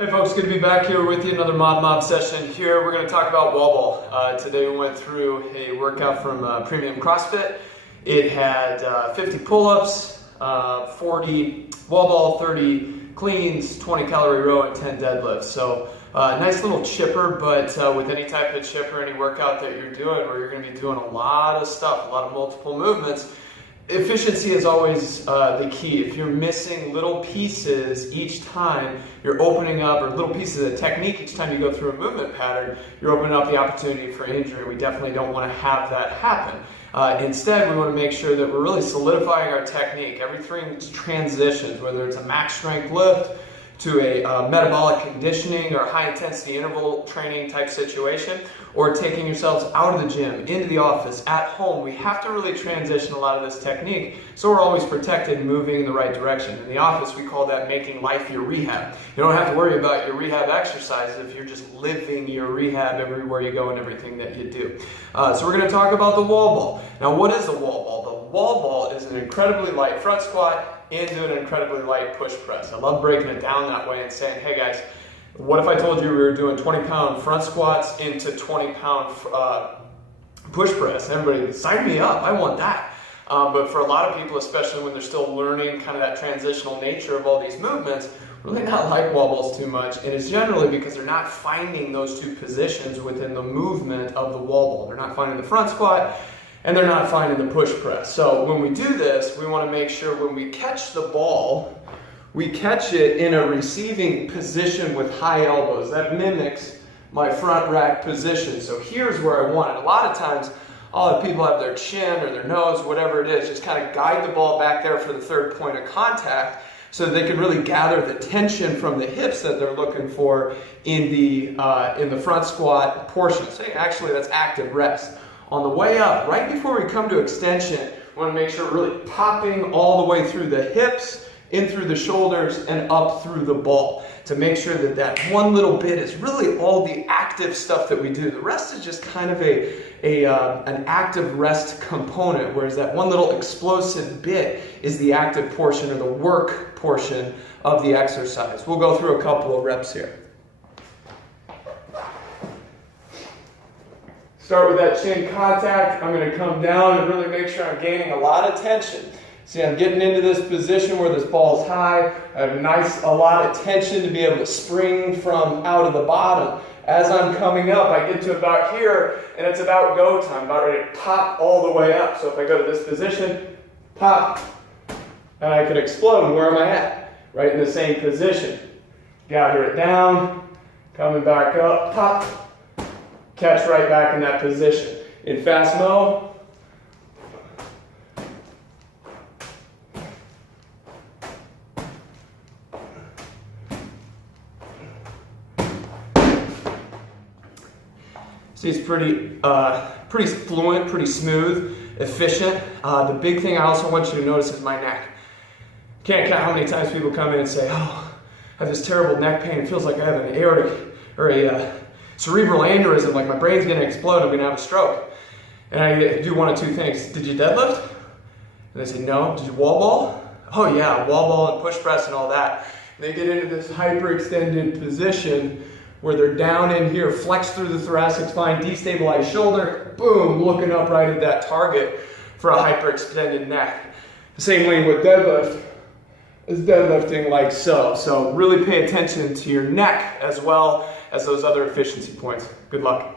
Hey folks, good to be back here with you. Another MovMob session here. We're going to talk about Wallball. Today we went through a workout from Premium CrossFit. It had 50 pull-ups, 40 Wallball, 30 cleans, 20 calorie row, and 10 deadlifts. So nice little chipper, but with any type of chipper, any workout that you're doing where you're going to be doing a lot of stuff, a lot of multiple movements, efficiency is always the key. If you're missing little pieces each time you're opening up, or little pieces of technique each time you go through a movement pattern, you're opening up the opportunity for injury. We definitely don't want to have that happen. Instead, we want to make sure that we're really solidifying our technique. Everything transitions, whether it's a max strength lift to a metabolic conditioning or high intensity interval training type situation, or taking yourselves out of the gym, into the office, at home. We have to really transition a lot of this technique so we're always protected and moving in the right direction. In the office, we call that making life your rehab. You don't have to worry about your rehab exercises if you're just living your rehab everywhere you go and everything that you do. So we're going to talk about the wall ball. Now, what is the wall ball? The wall ball is an incredibly light front squat into an incredibly light push press. I love breaking it down that way and saying, hey guys, what if I told you we were doing 20-pound front squats into 20-pound push press? Everybody, sign me up, I want that. But for a lot of people, especially when they're still learning kind of that transitional nature of all these movements, really not like wall balls too much. And it's generally because they're not finding those two positions within the movement of the wall ball. They're not finding the front squat, and they're not finding the push press. So when we do this, we want to make sure when we catch the ball, we catch it in a receiving position with high elbows. That mimics my front rack position. So here's where I want it. A lot of times, I'll have people have their chin or their nose, whatever it is, just kind of guide the ball back there for the third point of contact so that they can really gather the tension from the hips that they're looking for in the front squat portion. So actually, that's active rest. On the way up, right before we come to extension, we want to make sure we're really popping all the way through the hips, in through the shoulders, and up through the ball to make sure that that one little bit is really all the active stuff that we do. The rest is just kind of an active rest component, whereas that one little explosive bit is the active portion or the work portion of the exercise. We'll go through a couple of reps here. Start with that chin contact. I'm going to come down and really make sure I'm gaining a lot of tension. See, I'm getting into this position where this ball's high. I have a lot of tension to be able to spring from out of the bottom. As I'm coming up, I get to about here, and it's about go time, about ready to pop all the way up. So if I go to this position, pop, and I can explode. Where am I at? Right in the same position. Gather it down, coming back up, pop, catch right back in that position. In fast mo, see, it's pretty fluent, pretty smooth, efficient. The big thing I also want you to notice is my neck. Can't count how many times people come in and say, oh, I have this terrible neck pain. It feels like I have an aortic or a cerebral aneurysm, like my brain's going to explode, I'm going to have a stroke. And I do one of two things. Did you deadlift? And they say, no. Did you wall ball? Oh yeah, wall ball and push press and all that. And they get into this hyperextended position where they're down in here, flex through the thoracic spine, destabilize shoulder, boom, looking up right at that target for a hyperextended neck. The same way with deadlift is deadlifting like so. So really pay attention to your neck as well as those other efficiency points. Good luck.